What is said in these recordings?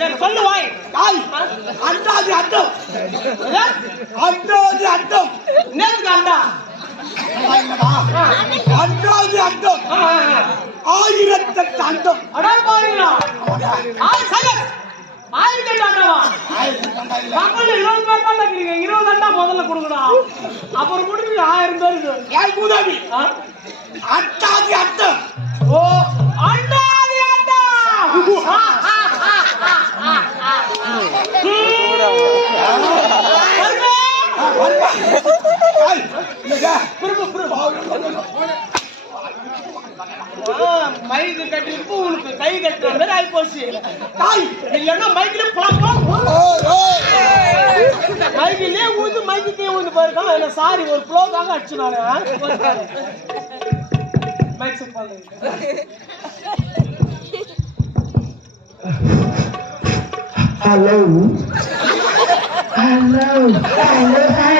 சரி சொல்லு வாய். தாய் அண்டாதி அட்டம்? அண்டாதி அட்டம் நேத்துக்கு அண்டா? ஆ, ஆ. ஆயிரத்தெட்டு அண்டம். அடா பாருங்களா. ஆய் ஆயிரத்தி எட்டு அண்டாவா? பக்கத்துல இருபது பேர் தான் இருக்கிறீங்க இருபது அண்டா முதல்ல கொடுக்கணும் அப்புறம் கொடுத்து ஆயிரம் பேருக்கு பூதாவி ஆ? அட்டாதி அட்டம் ஓ அண்டா அது அண்டா ஆ, ஆ, ஆ, ஆ, ஆ, ஆ. வருமே? ஏய், இல்லைங்க. ஆ, மைக்கு கட்டி உனக்கு கை கட்டுற மாதிரி ஆகி போச்சு தாய் இல்லைன்னா மைக்கில பழக்கம் மைக்கிலே ஊந்து மைக்கு ஊந்து போயிருக்கான் சாரி ஒரு ப்ளோக்காக அடிச்சு நானு மைக் செட் பண்ணுங்க Hello. Hello. Hello. Hello.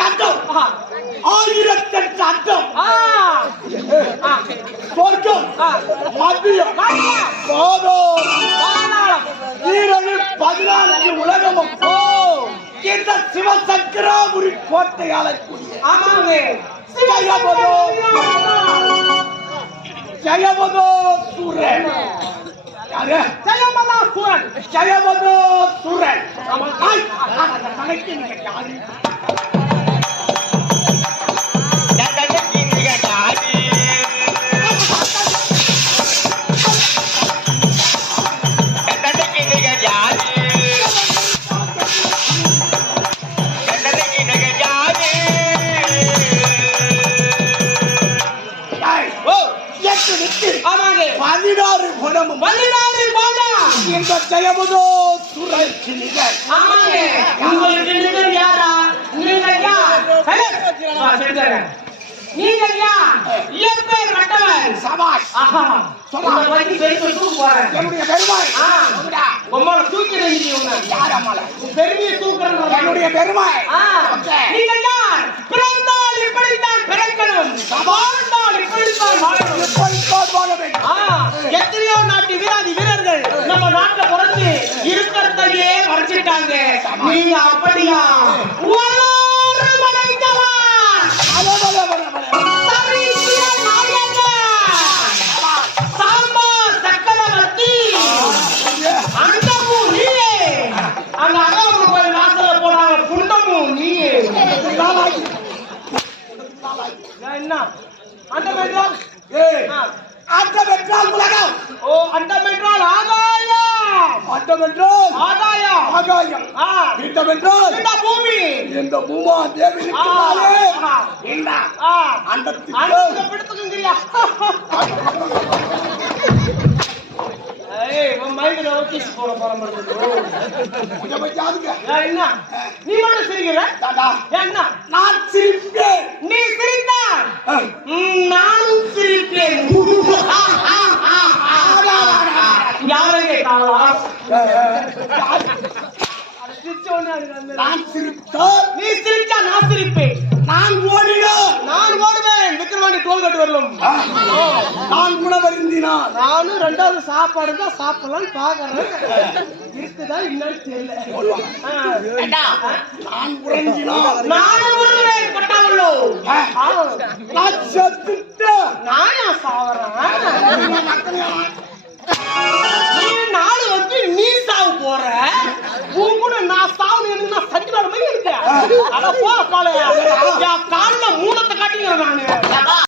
அட்டம் ஆஹா. ஆயிரத்தெட்டு ஆ. சொர்க்கம். மதியம். போதோம். வீரர்கள் பதினான்கு உலகமும் இந்த சிவசக்கராபுரி கோட்டை ஆளக்கூடிய ஆமாங்க ஜெயபதோ ஜெயபதோ சூரன் யாரு ஜெயமதா சூரன் ஜெயபதோ சூரன் ஆமா. ஆய், அந்த கணக்கு நீங்க யாரு நிக்கு ஆமாங்க. பதினாறு குணமும் பதினாறு போதா இந்த ஜெயபதோ சூரன் சிலிகள் ஆமாங்க. உங்களுக்கு யாரா? நீங்க யார்? சரி. வா, சரிதாங்க. நீங்க யார்? இயற்பெயர் கட்டவன் சபாஷ். ஆஹா. சொல்ல வரைக்கும் பெருமை தூக்க போறேன். என்னுடைய பெருமாள். ஆ. உம்மள தூக்கிடு நீ உன்னை. யார் அம்மாளை? பெருமையை தூக்குறேன் என்னுடைய பெருமாள். ஆ, நீங்க யார்? பிறந்தால் இப்படித்தான் பிறக்கணும். வாழ்ந்தால் எத்தனையோ நாட்டு வீராதி வீரர்கள் நம்ம நாட்டுல பிறந்து இருக்கிறதையே மறைச்சிட்டாங்க நீங்க அப்படியா? என்ன? அண்டம் என்றால். அண்டம் என்றால் உலகம். ஓ அண்டம் என்றால் ஆகாயம் அண்டம் என்றால் ஆகாயம் ஆகாயம் பீட்டம் என்றால் இந்த பூமி. இந்த பூமா தேவி இருக்கிறாளே. இந்த அண்டத்துக்கு அண்டத்தை பிடித்துக்குங்கிறியா? என்ன? நீ சிரிக்கிற? நான் சிரிப்பேன் நீ சிரித்தால் ஆ. ம், நானும் சிரிப்பேன் யாரை கேட்டாங்களா சிரிச்ச உடனே அதுக்கு அந்த மாதிரி. நான் சிரித்தால்? நீ சிரிச்சா நான் சிரிப்பேன். நான் ஓடினான் நான் ஓடுவேன். விக்ரவாணி டோல்கட் வரலும். நான் உணவருந்தினான் நானும் ரெண்டாவது சாப்பாடு தான் சாப்பிடலாம்னு பாக்குறேன் இருக்குதா என்னன்னு தெரியல. நான் கொட்டாவுள்ளோ செத்துட்டேன். சாவறேன்? கூட நான் அட போ அப்பாலே என் கால்ல மூலத்தை காட்டிக்கிறேன் நான்.